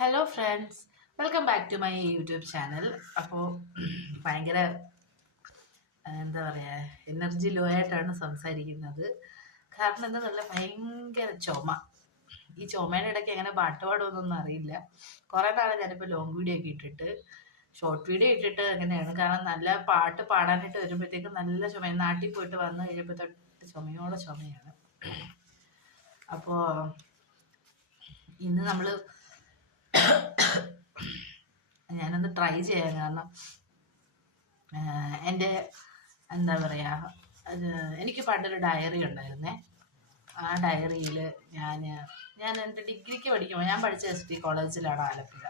Hello friends, welcome back to my YouTube channel. അപ്പോൾ ഭയങ്കര എന്താ പറയുക, എനർജി ലോ ആയിട്ടാണ് സംസാരിക്കുന്നത്. കാരണം എന്താ നല്ല ഭയങ്കര ചുമ. ഈ ചുമയുടെ ഇടയ്ക്ക് എങ്ങനെ പാട്ട് പാടുമെന്നൊന്നും അറിയില്ല. കുറേ നാളെ ഞാനിപ്പോൾ ലോങ് വീഡിയോ ഒക്കെ ഇട്ടിട്ട് ഷോർട്ട് വീഡിയോ ഇട്ടിട്ട് അങ്ങനെയാണ്. കാരണം നല്ല പാട്ട് പാടാനായിട്ട് വരുമ്പോഴത്തേക്കും നല്ല ചുമ. നാട്ടിൽ പോയിട്ട് വന്നു കഴിയുമ്പോൾ തൊട്ട് ചുമയോടെ ചുമയാണ്. അപ്പോൾ ഇന്ന് നമ്മൾ ഞാനൊന്ന് ട്രൈ ചെയ്യാൻ കാരണം എൻ്റെ എന്താ പറയുക, എനിക്ക് പണ്ടൊരു ഡയറി ഉണ്ടായിരുന്നേ. ആ ഡയറിയിൽ ഞാൻ എൻ്റെ ഡിഗ്രിക്ക് പഠിക്കുമ്പോൾ, ഞാൻ പഠിച്ച ST കോളേജിലാണ് ആലപ്പുഴ.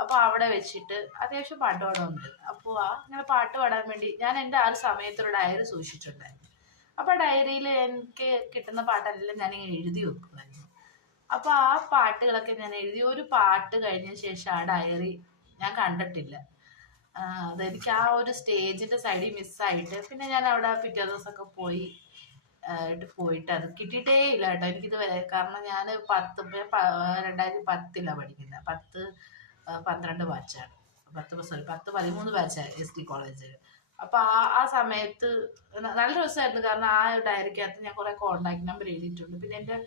അപ്പോൾ അവിടെ വെച്ചിട്ട് അത്യാവശ്യം പാട്ട് പാടുന്നുണ്ട്. അപ്പോൾ അങ്ങനെ പാട്ട് പാടാൻ വേണ്ടി ഞാൻ എൻ്റെ ആ ഒരു സമയത്തൊരു ഡയറി സൂക്ഷിച്ചിട്ടുണ്ടായിരുന്നു. അപ്പോൾ ഡയറിയിൽ എനിക്ക് കിട്ടുന്ന പാട്ടെല്ലാം ഞാനിങ്ങനെ എഴുതി വെക്കുമായിരുന്നു. അപ്പോൾ ആ പാട്ടുകളൊക്കെ ഞാൻ എഴുതി. ഒരു പാട്ട് കഴിഞ്ഞ ശേഷം ആ ഡയറി ഞാൻ കണ്ടിട്ടില്ല. അതെനിക്ക് ആ ഒരു സ്റ്റേജിൻ്റെ സൈഡിൽ മിസ്സായിട്ട് പിന്നെ ഞാൻ അവിടെ പിറ്റേ ദിവസമൊക്കെ പോയിട്ട് അത് കിട്ടിയിട്ടേ ഇല്ല കേട്ടോ. എനിക്കിത് കാരണം ഞാൻ 2010 പഠിക്കുന്നത്. 10-12 ബാച്ചാണ്. 13 ബാച്ചാണ് ST കോളേജിൽ. അപ്പോൾ ആ സമയത്ത് നല്ല രസമായിരുന്നു. കാരണം ആ ഡയറിക്കകത്ത് ഞാൻ കുറേ കോണ്ടാക്ട് നമ്പർ എഴുതിയിട്ടുണ്ട്. പിന്നെ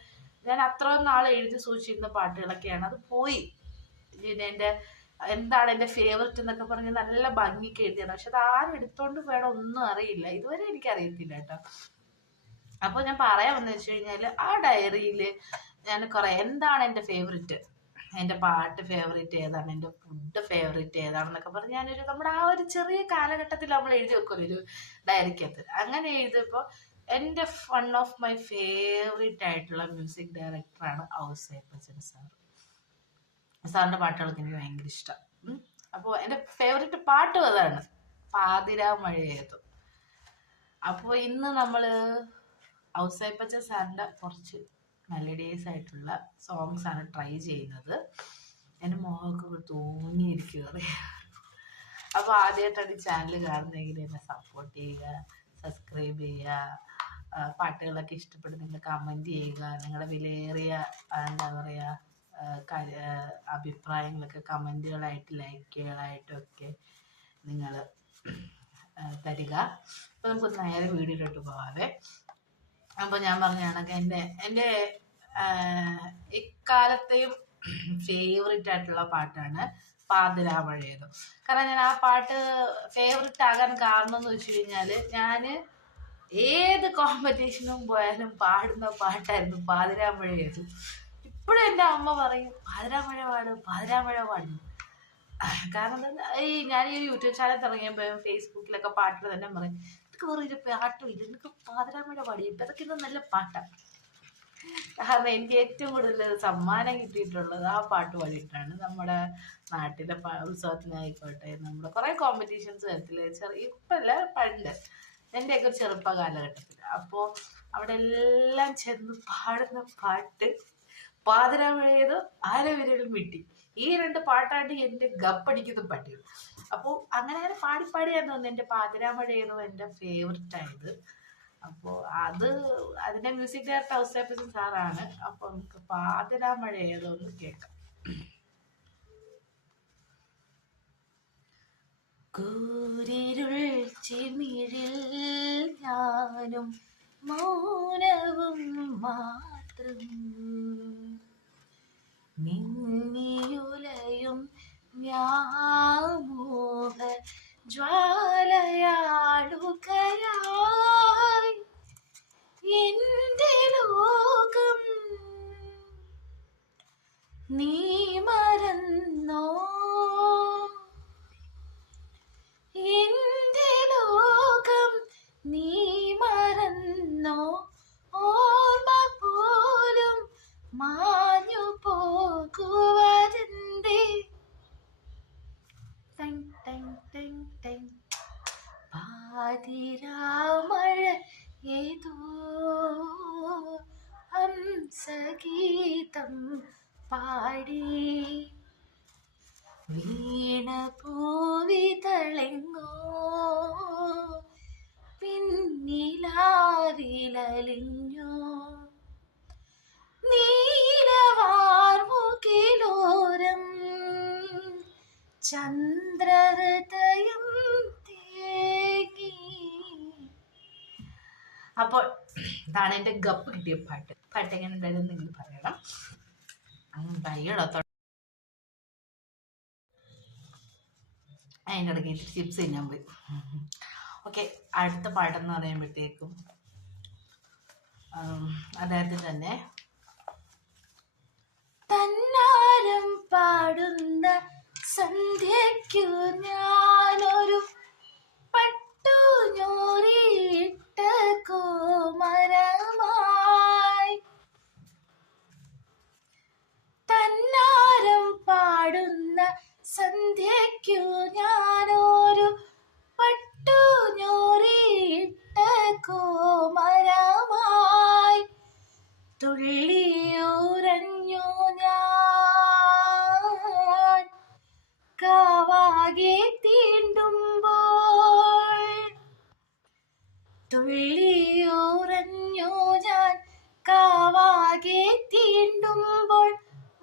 ഞാൻ അത്രയും നാൾ എഴുതി സൂക്ഷിച്ചിരുന്ന പാട്ടുകളൊക്കെയാണ്. അത് പോയി. പിന്നെ എന്താണ് എൻ്റെ ഫേവററ്റ് എന്നൊക്കെ പറഞ്ഞ് നല്ല ഭംഗിക്ക് എഴുതിയാണ്. പക്ഷെ അത് ആരും എടുത്തോണ്ട് വേണം ഒന്നും അറിയില്ല. ഇതുവരെ എനിക്കറിയത്തില്ല കേട്ടോ. അപ്പോൾ ഞാൻ പറയാൻ വന്നു വെച്ച് കഴിഞ്ഞാൽ, ആ ഡയറിയിൽ ഞാൻ എന്താണ് എൻ്റെ ഫേവററ്റ്, എൻ്റെ പാട്ട് ഫേവറേറ്റ് ഏതാണ്, എൻ്റെ ഫുഡ് ഫേവറേറ്റ് ഏതാണെന്നൊക്കെ പറഞ്ഞ് നമ്മുടെ ആ ഒരു ചെറിയ കാലഘട്ടത്തിൽ നമ്മൾ എഴുതി വെക്കുമല്ലോ ഒരു ഡയറിക്കകത്ത്. അങ്ങനെ എഴുതിയപ്പോൾ എൻ്റെ വൺ ഓഫ് മൈ ഫേവറേറ്റ് ആയിട്ടുള്ള മ്യൂസിക് ഡയറക്ടറാണ് ഔസേപ്പച്ചൻ സാർ. സാറിൻ്റെ പാട്ടുകളൊക്കെ എനിക്ക് ഭയങ്കര ഇഷ്ടം. അപ്പോൾ എൻ്റെ ഫേവറേറ്റ് പാട്ടും അതാണ്, പാതിരാ മഴയേതു. അപ്പോൾ ഇന്ന് നമ്മൾ ഔസേപ്പച്ചൻ സാറിൻ്റെ കുറച്ച് മെലഡീസ് ആയിട്ടുള്ള സോങ്സ് ആണ് ട്രൈ ചെയ്യുന്നത്. എൻ്റെ മുഖമൊക്കെ തൂങ്ങിയിരിക്കുക. അപ്പോൾ ആദ്യമായിട്ടാണ് ഈ ചാനൽ കാണുന്നതെങ്കിൽ എന്നെ സപ്പോർട്ട് ചെയ്യുക, സബ്സ്ക്രൈബ് ചെയ്യുക. പാട്ടുകളൊക്കെ ഇഷ്ടപ്പെടുന്നെങ്കിൽ കമൻറ്റ് ചെയ്യുക. നിങ്ങളുടെ വിലയേറിയ എന്താ പറയുക അഭിപ്രായങ്ങളൊക്കെ കമൻറ്റുകളായിട്ട് ലൈക്കുകളായിട്ടൊക്കെ നിങ്ങൾ തരിക. അപ്പോൾ നമുക്ക് നേരെ വീഡിയോയിലോട്ട് പോകാവേ. അപ്പോൾ ഞാൻ പറഞ്ഞ കണക്ക് എൻ്റെ ഇക്കാലത്തെയും ഫേവററ്റ് ആയിട്ടുള്ള പാട്ടാണ് പാതിരാ മഴയേതു. കാരണം ഞാൻ ആ പാട്ട് ഫേവററ്റ് ആകാൻ കാരണം എന്ന് വെച്ച് കഴിഞ്ഞാൽ, ഞാൻ ഏത് കോമ്പറ്റീഷനും പോയാലും പാടുന്ന പാട്ടായിരുന്നു പാതിരാ മഴയേതു. ഇപ്പോഴും എൻ്റെ അമ്മ പറയും പാതിരാമഴ പാടും. കാരണം ഞാൻ ഈ യൂട്യൂബ് ചാനൽ തുടങ്ങിയപ്പോൾ ഫേസ്ബുക്കിലൊക്കെ പാട്ടുകൾ തന്നെ പറയും, ഇതൊക്കെ വേറെ പാട്ടും ഇല്ല, നിനക്ക് പാതിരാമഴ പാടി. ഇപ്പം ഇതൊക്കെ ഇത് നല്ല പാട്ടാണ്. കാരണം എനിക്ക് ഏറ്റവും കൂടുതൽ സമ്മാനം കിട്ടിയിട്ടുള്ളത് ആ പാട്ട് പാടിയിട്ടാണ്. നമ്മുടെ നാട്ടിലെ ഉത്സവത്തിനായിക്കോട്ടെ, നമ്മുടെ കുറേ കോമ്പറ്റീഷൻസ് വരത്തില്ലേ, ഇപ്പല്ല പണ്ട് എൻ്റെയൊക്കെ ഒരു ചെറുപ്പ കാലഘട്ടത്തിൽ. അപ്പോൾ അവിടെ എല്ലാം ചെന്ന് പാടുന്ന പാട്ട് പാതിരാ മഴയേതു, ആരവിരലും വിട്ടി. ഈ രണ്ട് പാട്ടാണ് എൻ്റെ ഗപ്പടിക്കുന്ന പാട്ടുകൾ. അപ്പോൾ അങ്ങനെ പാടിയാണ് തോന്നുന്നു എൻ്റെ പാതിരാ മഴയേതു എൻ്റെ ഫേവററ്റ് ആയത്. അപ്പോൾ അതിൻ്റെ മ്യൂസിക് ഡയറക്ടർ ഔസേപ്പച്ചൻ സാറാണ്. അപ്പോൾ നമുക്ക് പാതിരാ മഴയേതു ഒന്ന് കേൾക്കാം. കൂരിരുൾ ചിമിഴിൽ ഞാനും മൗനവും മാത്രം, മിന്നിയുലയും വ്യാമോഹ ജ്വാലയാടുകയായി എൻ്റെ ലോകം നീ മറന്നോ, എൻ്റെ ലോകം നീ മറന്നോ, ഓർമ്മ പോലും മാഞ്ഞു പോകുവതെന്തേ. പാതിരാ മഴയേതു ഹംസഗീതം പാടി, വീണ പൂവിതളെങ്ങോ പിന്നിലാരിലലിഞ്ഞു, നീലവാർമുകിലോരം ചന്ദ്രഹൃദയം തേങ്ങി. അപ്പോൾ ഇതാണ് എൻ്റെ ഗപ്പ് കിട്ടിയ പാട്ട്. പാട്ട് എങ്ങനെ എന്തായാലും നിങ്ങൾ പറയണം. അതിൻ്റെ ഇടയ്ക്ക് ചിപ്സ് തിന്നാൻ പോയി. ഓക്കെ, അടുത്ത പാട്ടെന്ന് പറയുമ്പോഴത്തേക്കും അദ്ദേഹത്തിന് തന്നെ തന്നാരം പാടുന്ന സന്ധ്യയ്ക്കു ഞാനൊരു പട്ടു ഞോറിയിട്ട കോമരമായി. തന്നാരം പാടുന്ന സന്ധ്യയ്ക്കു ഞാനൊരു പട്ടു ഞോറിയിട്ട കോമരമായി. തുള്ളിയുറഞ്ഞു ഞാൻ കാവാകെ തീണ്ടുമ്പോൾ. തുള്ളിയുറഞ്ഞു ഞാൻ കാവാകെ തീണ്ടുമ്പോൾ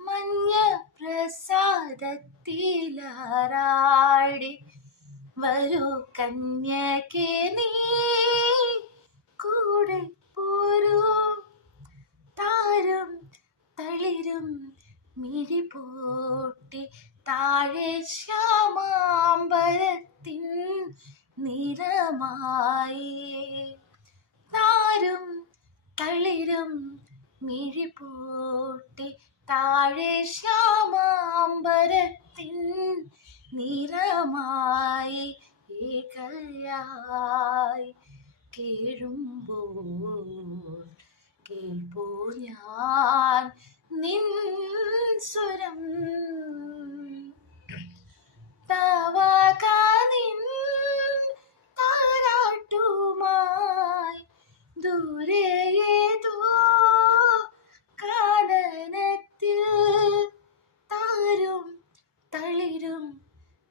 മഞ്ഞ പ്രസാദത്തിലാറാടി വരൂ കന്യകേ നീ കൂടെ പോരൂ. താരം തളിരും മിഴിപോട്ടി താഴെ ശ്യാമാംബരത്തിൻ നിറമായി. താരം തളിരും മിഴിപോട്ടി താഴെ ശ്യാമാംബരത്തിൻ നിറമായി. ഏകയായി കേഴുമ്പോൾ കേൾപ്പൂ ഞാൻ നിൻ സ്വരം. താവാകാനിൻ താരാട്ടുമായി ദൂരെ ഏതോ കാനനത്തിൽ. താരും തളിരും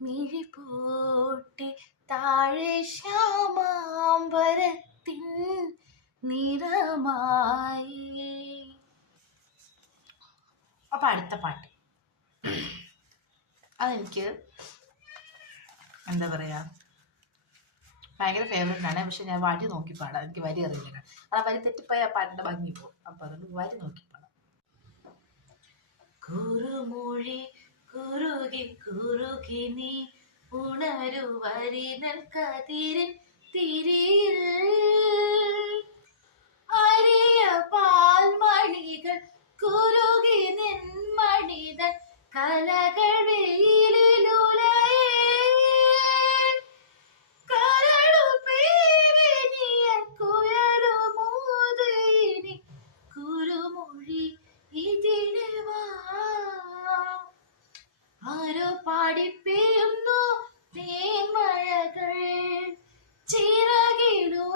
മിഴിപോട്ടി താഴെ ശ്യാമാംബരത്തിൻ നിറമായി. അപ്പൊ അടുത്ത പാട്ട് അതെനിക്ക് എന്താ പറയാ ഭയങ്കര ഫേവറേറ്റ് ആണ്. പക്ഷെ ഞാൻ വരി നോക്കി പാടാം. എനിക്ക് വരി അറിയില്ല. ആ വരി തെറ്റിപ്പോയി ആ പാട്ടിന്റെ ഭംഗി പോകും. അപ്പൊ അതുകൊണ്ട് വരി നോക്കി പാടാം. കുറുമൊഴി കുറുകി കുറുകി നീ ഉണരു വരിനൽ കതിരിൻ തിരിയിൽ. അരിയ പാൽമണികൾ കുറുകി നിൻമണിതൻ കലകൾ വെയിലുലയേ. കരളു പേരിനിയ കുയലുമൂതിനി കുറുമൊഴി ഇതിലെ വാ. ആരോ പാടിപ്പെയ്യുന്നു തേന്മഴകൾ ചിറകിലുയരുമഴകേ.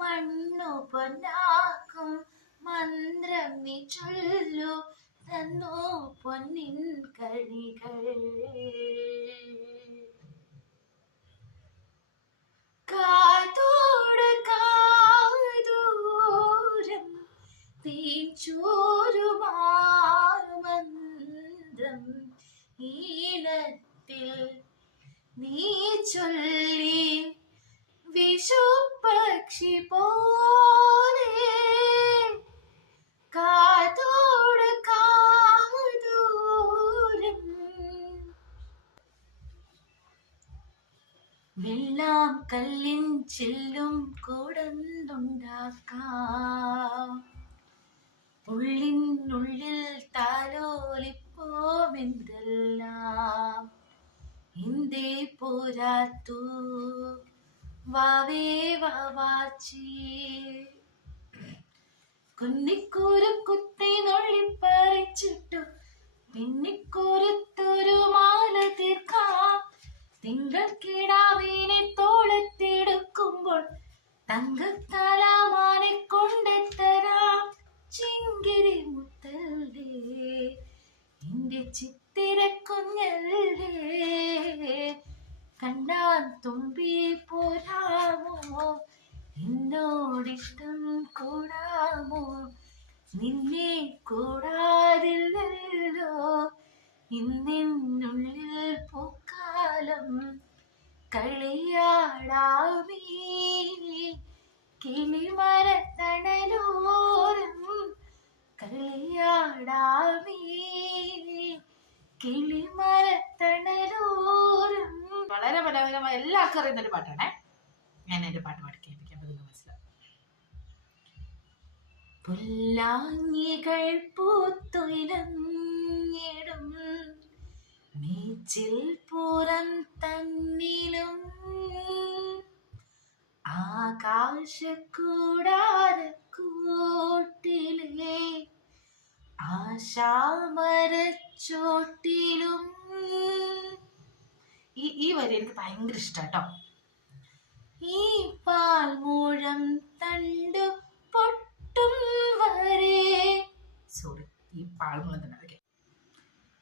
മണ്ണു പൊന്നാക്കും മന്ത്രം നീ ചൊല്ലു തന്നു പൊന്നിൻ കണികൾ. കാതോട് കാതൂരം തീച്ചോരുമാമന്ത്രം ഈണത്തിൽ നീ ചൊല്ലി വിഷുപക്ഷി പോലെ. കാതോട് കാതൂരം വെള്ളാം കല്ലിൻ ചില്ലും കൊടന്നുണ്ടാക്കാം. ഉള്ളിനുള്ളിൽ താലോലിപ്പോവെന്തെല്ലാം. എന്തേ പോരാത്തു വാവേ വാവാച്ചി. കുന്നിക്കൂരു കുത്തി നൊള്ളിപ്പറിച്ചിട്ടു പിന്നിക്കൂരത്തൊരു മാല തീർക്കാം. തിങ്കൾ കിടാവിനെ തോളത്തെടുക്കുമ്പോൾ തങ്കത്തലാമാനെ കൊണ്ടെത്തരാം. ചിങ്കിരി മുത്തല്ലേ എന്റെ ചിത്തിര കുഞ്ഞല്ലേ. കണ്ണാൻ തുമ്പി പോരാമോ എന്നോടിഷ്ടം കൂടാമോ. നീ നിന്നെ കൂടാതില്ലല്ലോ ഇന്നിനുള്ളിൽ പൂക്കാലം കളിയാടാമീ കിളിമരത്തണലോരം കളിയാടാമീ കിളിമരത്തണലോരം. വളരെ മനോഹരമായ എല്ലാവർക്കും അറിയുന്നൊരു പാട്ടാണേ. ഞാൻ എൻ്റെ പാട്ട് പാടി കേൾപ്പിക്കാം, അപ്പൊ നിങ്ങൾക്ക് മനസ്സിലാവും. പുല്ലാങ്ങികൾ പൂത്തുയിലഞ്ഞിടും നീച്ചിൽ പുറം തന്നിലും ആകാശക്കൂടാരക്കൂട്ടിലെ ആശാമരച്ചോട്ടിലും. ഈ വരി എനിക്ക് ഭയങ്കര ഇഷ്ടാട്ടോ. ഈ പാൽമൂഴം തണ്ടു പൊട്ടും വരെ, സോറി, ഈ പാൽമുളം തന്നെ.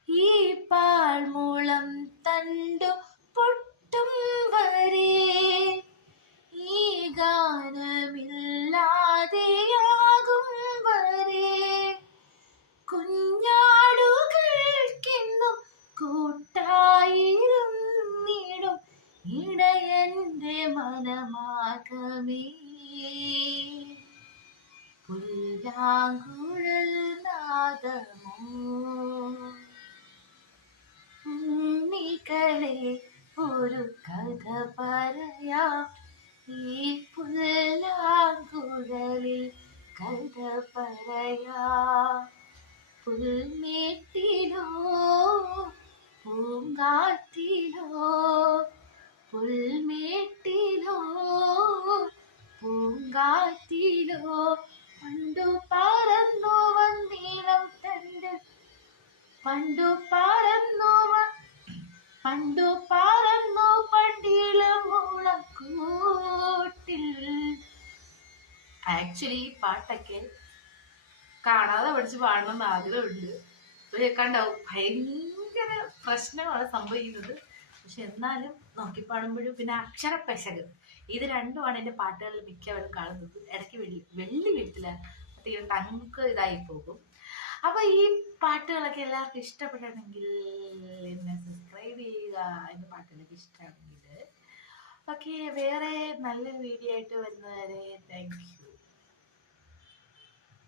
ഈ പാൽമൂളം തണ്ടു പൊട്ടും വരെ ഈ ഗാനമില്ലാതെയാകും വരെ കുഞ്ഞാടുകൾക്കെന്നും കൂട്ടായിരുന്നിടും ഇടയന്റെ മനമാകമേ പുല്ലാങ്കുഴൽ നാദമോ. ഉണ്ണികളെ ഒരു കഥ പറയാം, ഈ പുല്ലാങ്കുഴലിൽ കഥ പറയാം. പുൽമേട്ടിലോ പൂങ്കാറ്റിലോ പുൽമേട്ടിലോ പൂങ്കാറ്റിലോ പണ്ടു പറന്നു വന്നീളം തണ്ട്, പണ്ടു പറന്നു പണ്ടിളം മുളക്കൂട്ടിൽ. ആക്ച്വലി ഈ പാട്ടൊക്കെ കാണാതെ പഠിച്ച് പാടണമെന്ന് ആഗ്രഹമുണ്ട്. കണ്ടാവും ഭയങ്കര പ്രശ്നമാണ് സംഭവിക്കുന്നത്. പക്ഷെ എന്നാലും നോക്കി പാടുമ്പോഴും പിന്നെ അക്ഷരപ്പശക്, ഇത് രണ്ടുമാണ് എൻ്റെ പാട്ടുകളിൽ മിക്കവരും കാണുന്നത്. ഇടയ്ക്ക് വെള്ളി വീട്ടില്ല, തീരെ ടങ്ക് ഇതായി പോകും. അപ്പൊ ഈ പാട്ടുകളൊക്കെ എല്ലാവർക്കും ഇഷ്ടപ്പെടണമെങ്കിൽ എന്നെ സബ്സ്ക്രൈബ് ചെയ്യുക. എൻ്റെ പാട്ടുകളൊക്കെ ഇഷ്ടമാണെങ്കിൽ ഓക്കെ. വേറെ നല്ലൊരു വീഡിയോ ആയിട്ട് വരുന്നവരെ താങ്ക് യു.